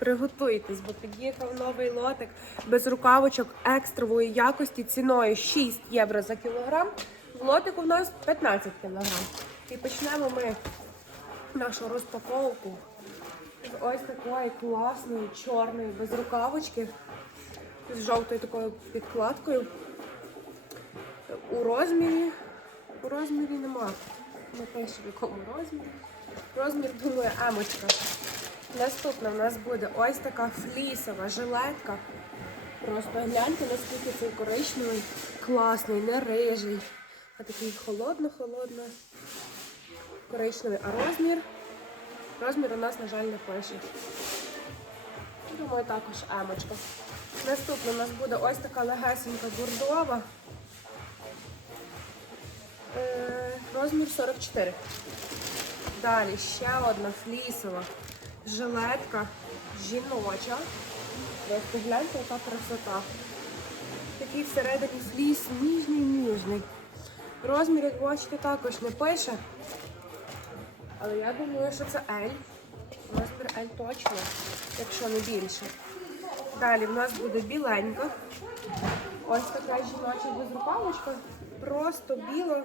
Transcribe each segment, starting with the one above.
Приготуйтесь, бо під'їхав новий лотик без рукавочок екстрової якості ціною 6 євро за кілограм. В лотику в нас 15 кілограм. І почнемо ми нашу розпаковку з ось такої класної чорної без рукавочки з жовтою такою підкладкою. У розмірі. У розмірі нема. Не пише в якому розмірі. Розмір, думаю, емочка. Наступна в нас буде ось така флісова жилетка. Просто гляньте, наскільки цей коричневий, класний, не рижий. А такий холодно-холодно коричневий. А розмір? Розмір у нас, на жаль, не пише. Думаю, також емочка. Наступна у нас буде ось така легесенька бурдова. Е, розмір 44. Далі ще одна флісова жилетка жіноча. Просто гляньте, яка красота. Такий всередині фліс ніжний ніжний. Розмір, як бачите, також не пише. Але я думаю, що це L. Розмір L точно, якщо не більше. Далі в нас буде біленька. Ось така жіноча безрукавочка. Просто біла,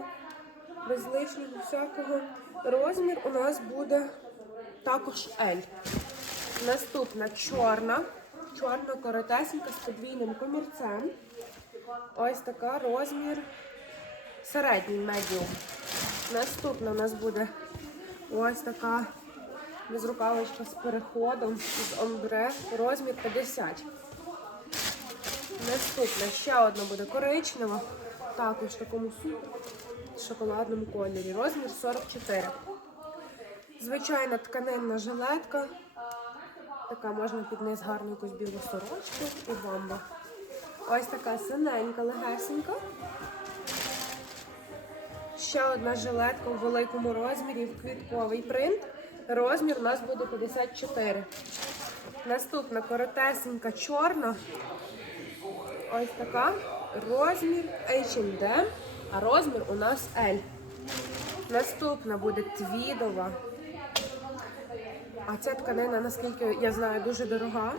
без лишнього всякого. Розмір у нас буде також L. Наступна чорна. Чорна коротесенька з подвійним комірцем. Ось така розмір середній медіум. Наступна у нас буде ось така безрукавочка з переходом з омбре. Розмір 50. Наступна ще одна буде коричнева. Також в такому шоколадному кольорі. Розмір 44. Звичайна тканинна жилетка. Така можна під низ гарну якусь білу сорочку і бомба. Ось така синенька, легесенька. Ще одна жилетка у великому розмірі в квітковий принт. Розмір у нас буде 54. Наступна коротесенька чорна. Ось така. Розмір H&M, а розмір у нас L. Наступна буде твідова. А ця тканина, наскільки я знаю, дуже дорога.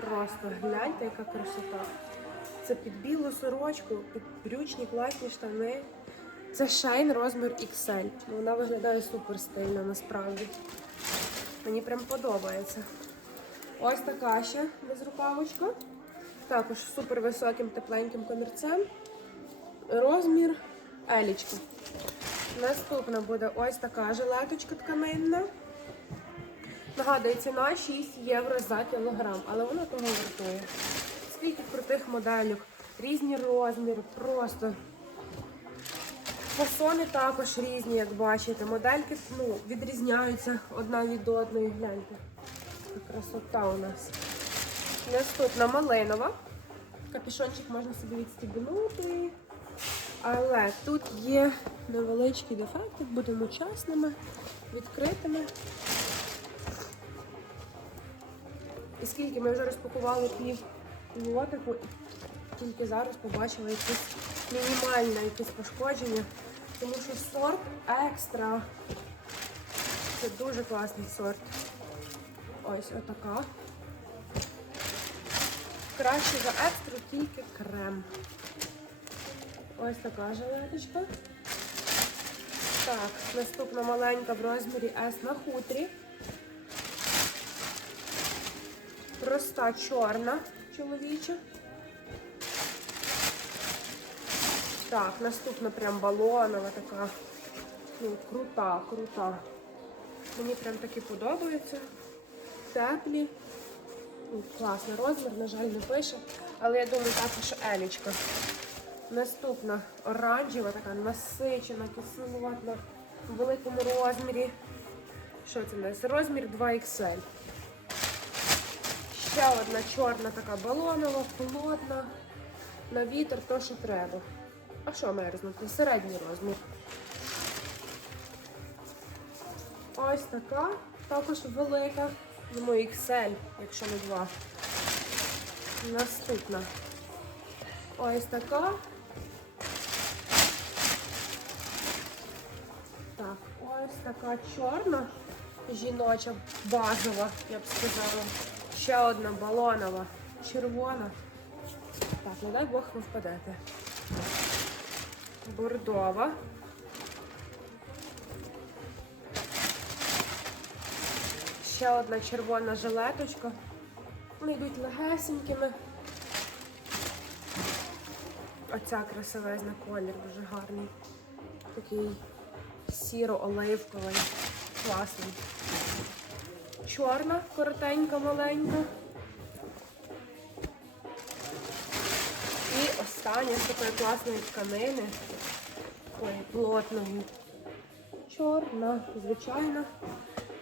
Просто гляньте, яка красота. Це під білу сорочку, під брючні класні штани. Це шайн розмір XL. Ну, Вона виглядає супер стильно насправді. Мені прям подобається. Ось така ще безрукавочка. Також з супер високим тепленьким комірцем. Розмір елічки. Наступна буде ось така жилеточка тканинна. Нагадую, ціна 6 євро за кілограм, але вона того вартує. Скільки крутих моделів, різні розміри, просто. Фасони також різні, як бачите. Модельки ну, відрізняються одна від одної. Гляньте. Яка красота у нас. Наступна малинова. Капішончик можна собі відстібнути. Але тут є невеличкі дефекти, будемо чесними, відкритими. І скільки ми вже розпакували пів лотику, тільки зараз побачили якісь мінімальне якесь пошкодження, тому що сорт екстра. Це дуже класний сорт. Ось отака. Краще за екстру тільки крем. Ось така жилеточка. Так, наступна маленька в розмірі S на хутрі. Проста чорна чоловіча. Так, наступна прям балонова така. Ну, крута, крута. Мені прям такі подобаються. Теплі. Ну, Класний розмір, на жаль, не пише. Але я думаю, також елічка. Наступна оранжева, така насичена, кислотна, в великому розмірі. Що це у нас? Розмір 2XL. Ще одна чорна така балонова, холодна. На вітер то, що треба. А що мерзнути? Середній розмір. Ось така, також велика. Думаю, XL, якщо не два. Наступна. Ось така. Так, ось така чорна. жіноча, базова, я б сказала. Ще одна балонова, червона. Так, не дай Бог ви впадете. Бордова. Ще одна червона жилеточка. Вони йдуть легесенькими. Оця красивезна колір, дуже гарний. Такий сіро-оливковий. Класний. Чорна, коротенька, маленька. І остання з такої класної тканини. Такої плотної. Чорна, звичайна.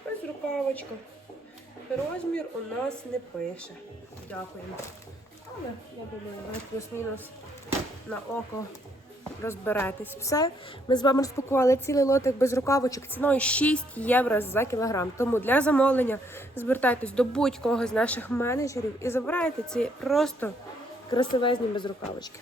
Без рукавочка. Розмір у нас не пише. Дякуємо. Але я думаю, плюс-мінус на око розберетесь. Все. Ми з вами розпакували цілий лотик без рукавочок ціною 6 євро за кілограм. Тому для замовлення звертайтесь до будь-кого з наших менеджерів і забирайте ці просто красивезні без рукавочки.